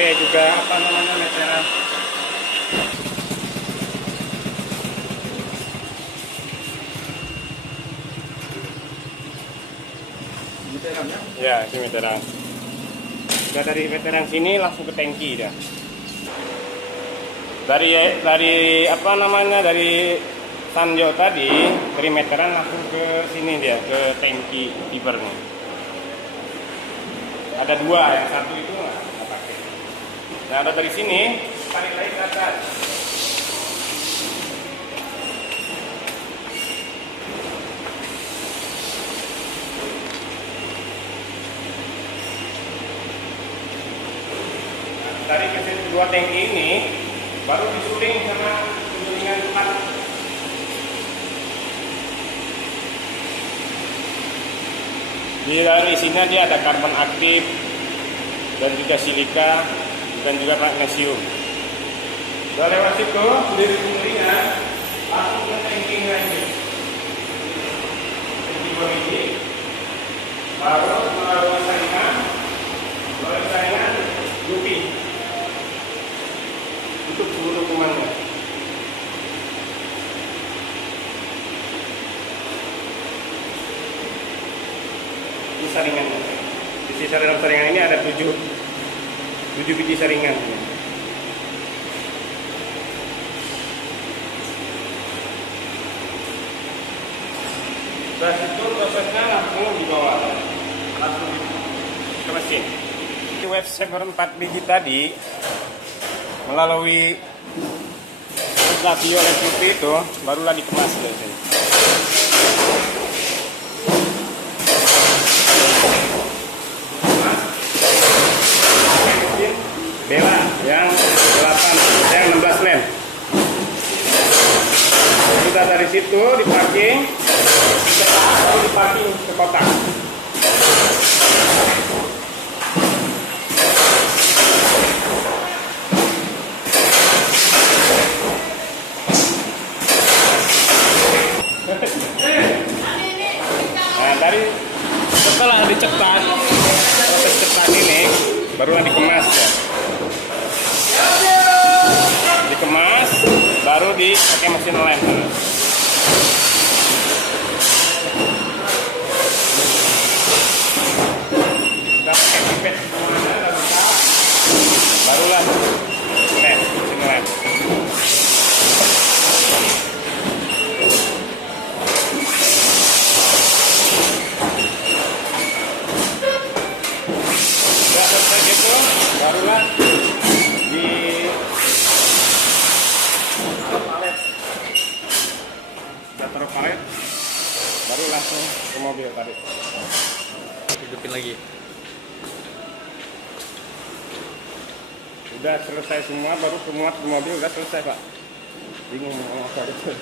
pakai juga apa namanya meteran. Meterannya? Ya, ini meteran. Udah dari meteran sini langsung ke tangki dia. Dari apa namanya, dari Sanjo tadi, dari meteran langsung ke sini dia, ke tangki fibernya. Ada dua, yang satu itu nggak pakai. Nah, ada dari sini, tarik lagi ke atas. Dari ke dua tangki ini baru disuling sama sulingan depan. Di dari sini dia ada karbon aktif dan juga silika dan juga magnesium. Sudah lewat situ dari sulingan langsung ke tangki ini. Tangki bawah ini baru melalui saringan UPI untuk suhu dokumennya. Ini saringannya. Di dalam saringan ini ada 7 biji saringan. Setelah itu prosesnya langsung dibawa, langsung ke mesin. Di web server 4 biji tadi melalui ultraviolet UV itu barulah dikemas biasanya. Bela yang 16 lem. Sudah dari situ dipacking, baru dipacking ke kotak. Nah, dari setelah dicetak, proses cetak ini barulah dikemas ya. Dikemas, baru dipakai mesin lem. Kita pakai pipet semuanya, barulah lem, mesin lem. Sudah selesai gitu, barulah di palet. Sudah taruh palet, baru langsung ke mobil tadi. Hidupin lagi. Udah selesai semua, baru kemuat ke mobil, udah selesai Pak. Bingung mau apa itu.